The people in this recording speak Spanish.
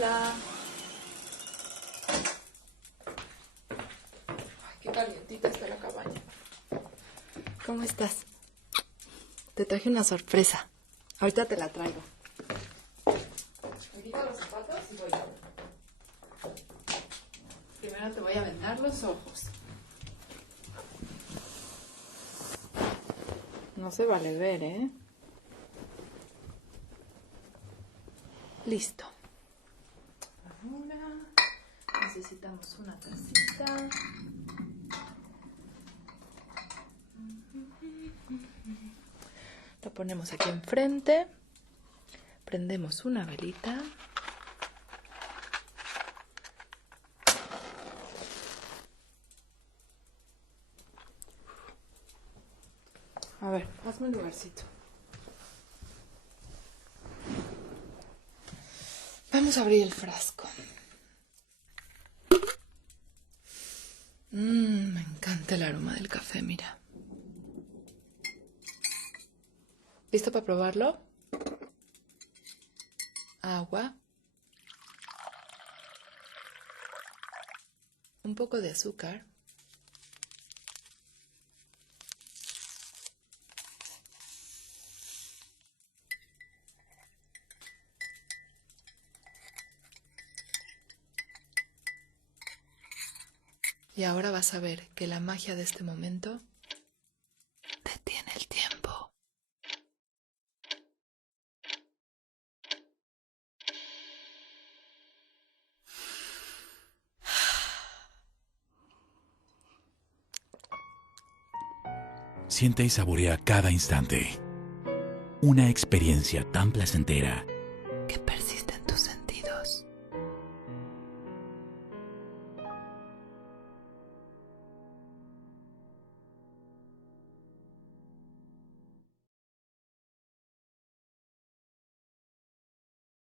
Hola. Ay, qué calientita está la cabaña. ¿Cómo estás? Te traje una sorpresa. Ahorita te la traigo. Me quito los zapatos y voy. Primero te voy a vendar los ojos. No se vale ver, ¿eh? Listo. Ahora necesitamos una tacita. La ponemos aquí enfrente. Prendemos una velita. A ver, hazme un lugarcito. Vamos a abrir el frasco. Me encanta el aroma del café, mira. ¿Listo para probarlo? Agua. Un poco de azúcar. Y ahora vas a ver que la magia de este momento detiene el tiempo. Siente y saborea cada instante. Una experiencia tan placentera